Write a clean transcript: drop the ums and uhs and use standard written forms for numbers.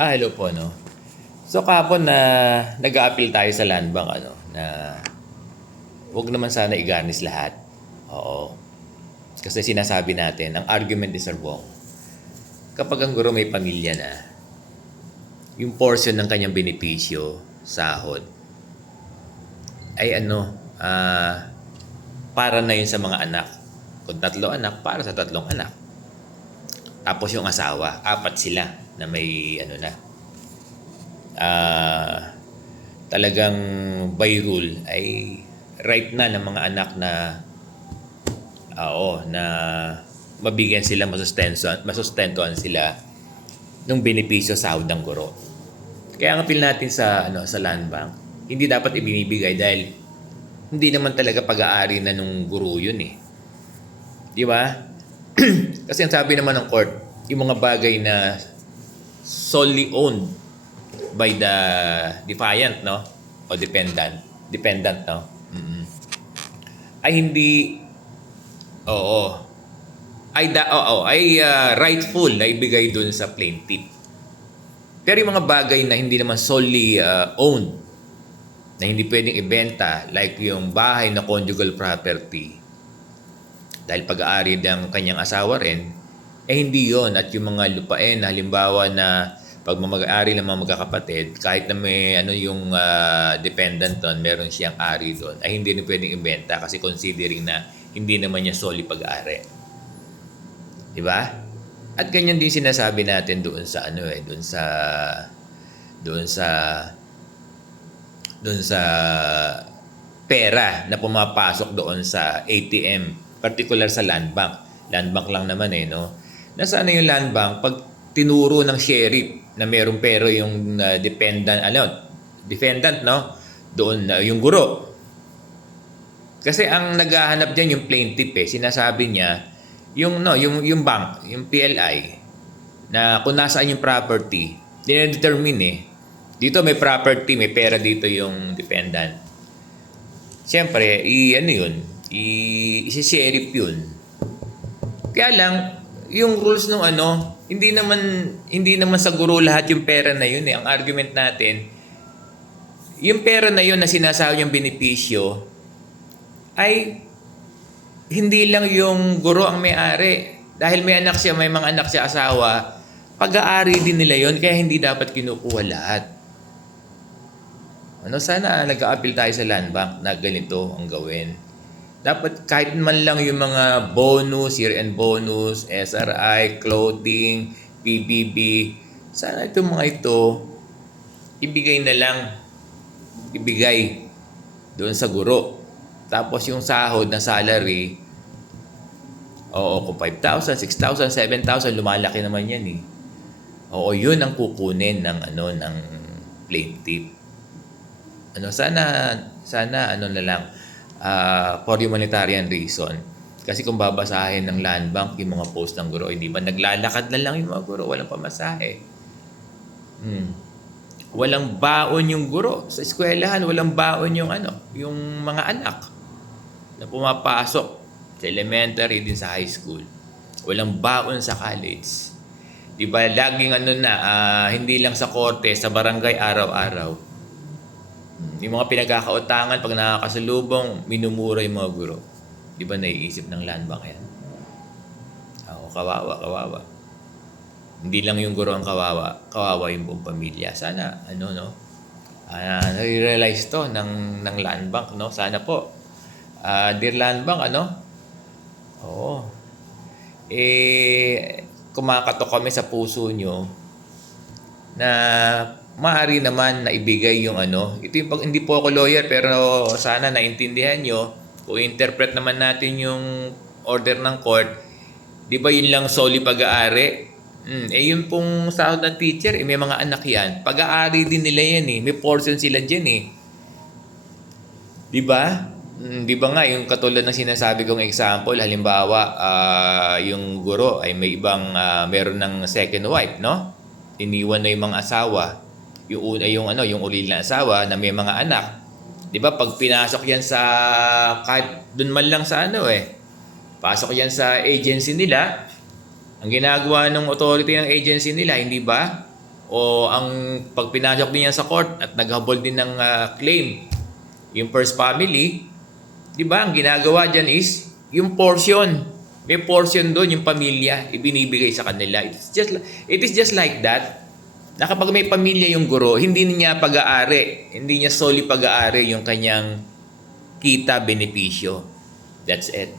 Hello po, no? So, kahapon na nag-a-appeal tayo sa land bank, na wag naman sana i-garnish lahat. Oo. Kasi sinasabi natin, ang argument is wrong. Kapag ang guro may pamilya na, yung portion ng kanyang benepisyo, sahod, ay para na yun sa mga anak. Kung 3 anak, para sa 3 anak. Tapos yung asawa, 4 sila na may talagang by rule ay right na ng mga anak na na mabigyan sila, masustentuhan sila ng benepisyo sa sahod ng guro. Kaya ang appeal natin sa land bank, hindi dapat ibinibigay dahil hindi naman talaga pag-aari na nung guro yun eh. Di ba? Kasi ang sabi naman ng court, yung mga bagay na solely owned by the defiant, no? O dependent, no? Ay hindi rightful na ibigay dun sa plaintiff. Pero yung mga bagay na hindi naman solely owned, na hindi pwedeng ibenta, like yung bahay na conjugal property, dahil pag-aari ng kanyang asawa rin, hindi yon. At yung mga lupain, halimbawa na pagmamag-ari ng mga magkakapatid, kahit na may yung dependent doon, meron siyang ari doon, ay hindi na pwedeng ibenta kasi considering na hindi naman niya solely pag-ari. Diba? At ganyan din sinasabi natin doon sa doon sa pera na pumapasok doon sa ATM, particular sa land bank. Land bank lang naman no. Nasaan na yung land bank pag tinuro ng sheriff na mayroong pero yung defendant, no? Doon yung guro. Kasi ang naghahanap diyan yung plaintiff sinasabi niya yung bank, yung PLI na kung nasaan yung property, dinedetermine dito may property, may pera dito yung defendant. Siyempre, isi-sheriff yun. Kaya lang, yung rules nung hindi naman sa guro lahat yung pera na yun Ang argument natin, yung pera na yun na sinasabi yung benepisyo ay hindi lang yung guro ang may-ari. Dahil may mga anak siya asawa, pag-aari din nila yun, kaya hindi dapat kinukuha lahat. Sana nag-a-appeal tayo sa land bank na ganito ang gawin. Dapat kahit man lang yung mga bonus, year-end bonus, SRI, clothing, PBB, sana itong mga ito, ibigay doon sa guro. Tapos yung sahod na salary, kung 5,000, 6,000, 7,000, lumalaki naman yan yun ang kukunin ng plaintiff. Sana na lang, for humanitarian reason. Kasi kung babasahin ng land bank yung mga post ng guro, hindi ba naglalakad na lang yung mga guro, walang pamasahe. Walang baon yung guro sa eskwelahan, walang baon yung mga anak na pumapasok sa elementary din sa high school. Walang baon sa college. Di ba laging hindi lang sa korte, sa barangay araw-araw. Yung mga pinagkakautangan pag nakakasalubong, minumura yung mga guro. Di ba naiisip ng land bank yan? Kawawa. Hindi lang yung guro ang kawawa yung buong pamilya. Sana nare-realize to ng land bank, no? Sana po. Dear land bank, kumakatok kami sa puso nyo na maaari naman na ibigay yung ito yung hindi po ako lawyer pero sana naintindihan nyo kung interpret naman natin yung order ng court. Di ba yun lang solely pag-aari? Yun pong sahod ng teacher, may mga anak yan. Pag-aari din nila yan may portion sila dyan Di ba? Di ba nga yung katulad ng sinasabi kong example, halimbawa yung guro ay may ibang meron ng second wife, no? Iniwan na yung mga asawa. Yung ulil na asawa na may mga anak. 'Di ba pag pinasok yan sa kahit doon man lang sa pasok yan sa agency nila, ang ginagawa ng authority ng agency nila, hindi ba? o ang pag pinasok din niya sa court at naghabol din ng claim yung first family, di ba, ang ginagawa dyan is yung portion. May portion doon, yung pamilya, ibinibigay sa kanila. It is just like that. Na kapag may pamilya yung guro, hindi niya pag-aari, hindi niya solely pag-aari yung kanyang kita, benepisyo. That's it.